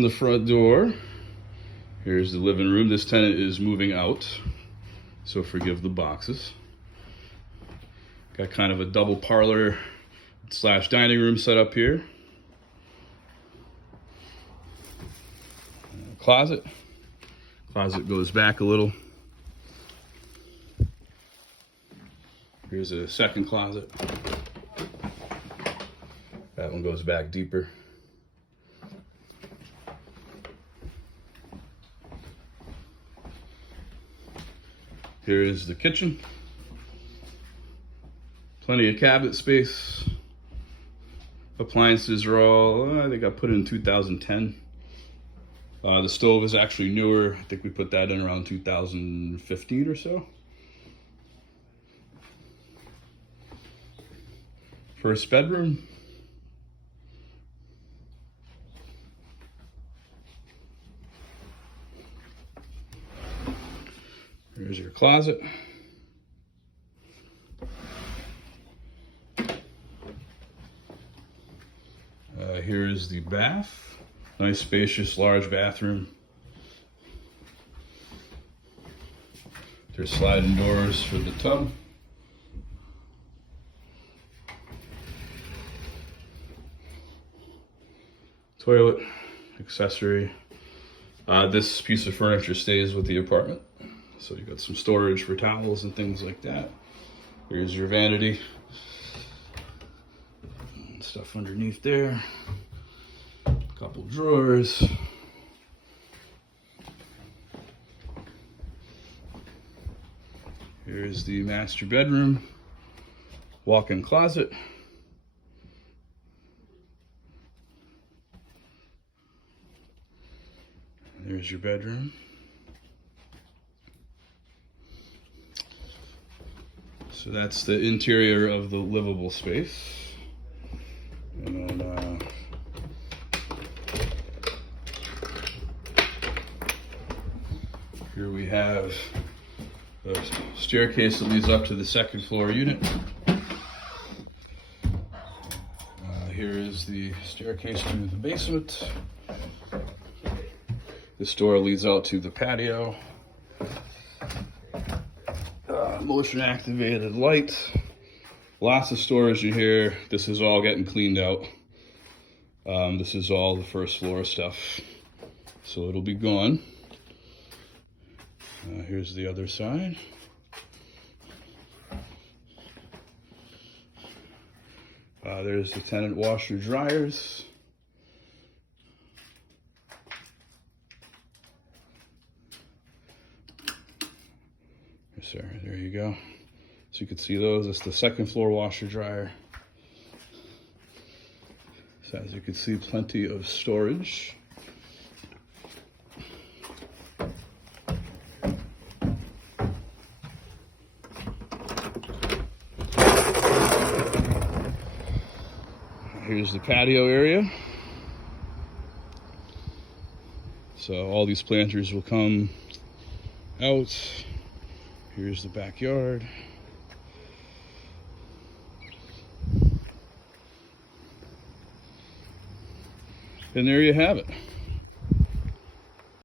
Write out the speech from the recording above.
The front door. Here's the living room. This tenant is moving out, so forgive the boxes. Got kind of a double parlor slash dining room set up here. Closet. Closet goes back a little. Here's a second closet. That one goes back deeper. Here is the kitchen. Plenty of cabinet space. Appliances are all, I think I put in 2010. The stove is actually newer. I think we put that in around 2015 or so. First bedroom. Here's your closet. Here is the bath. Nice, spacious, large bathroom. There's sliding doors for the tub. Toilet, accessory. This piece of furniture stays with the apartment. So you got some storage for towels and things like that. Here's your vanity. Stuff underneath there. A couple drawers. Here's the master bedroom. Walk-in closet. There's your bedroom. So that's the interior of the livable space. And then, here we have a staircase that leads up to the second floor unit. Here is the staircase to the basement. This door leads out to the patio. Motion activated lights. Lots of storage in here. This is all getting cleaned out. This is all the first floor stuff. So it'll be gone. Here's the other side. There's the tenant washer dryers. Sorry, there you go. So you can see those. That's the second floor washer dryer. So as you can see, plenty of storage. Here's the patio area. So all these planters will come out. Here's the backyard. And there you have it.